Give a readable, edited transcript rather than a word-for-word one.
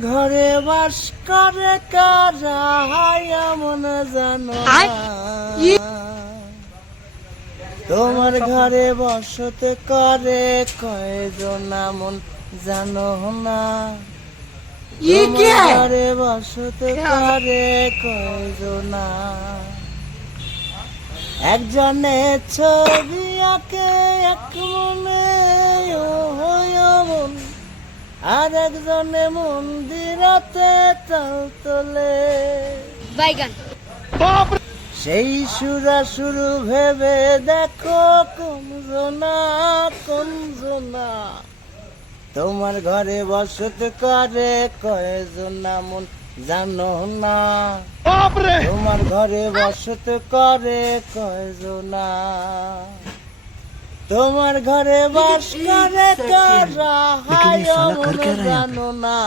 ঘরে বাস করে কারা এমন জানো না। তোমার ঘরে বসত করে কয়জন এমন জানো না। তোমার ঘরে বসত করে কয়জন, একজনে ছবি আঁকে এক মনে মন, আর একজনে মন্দিরাতে তাল তোলে। সেই সুরা শুরু ভেবে দেখো কোনজনা কোনজনা। তোমার ঘরে বসত করে কয়জন মন জানো না। তোমার ঘরে বসত করে কয়জনা। তোমার ঘরে বাস করে কারা মন জানো না।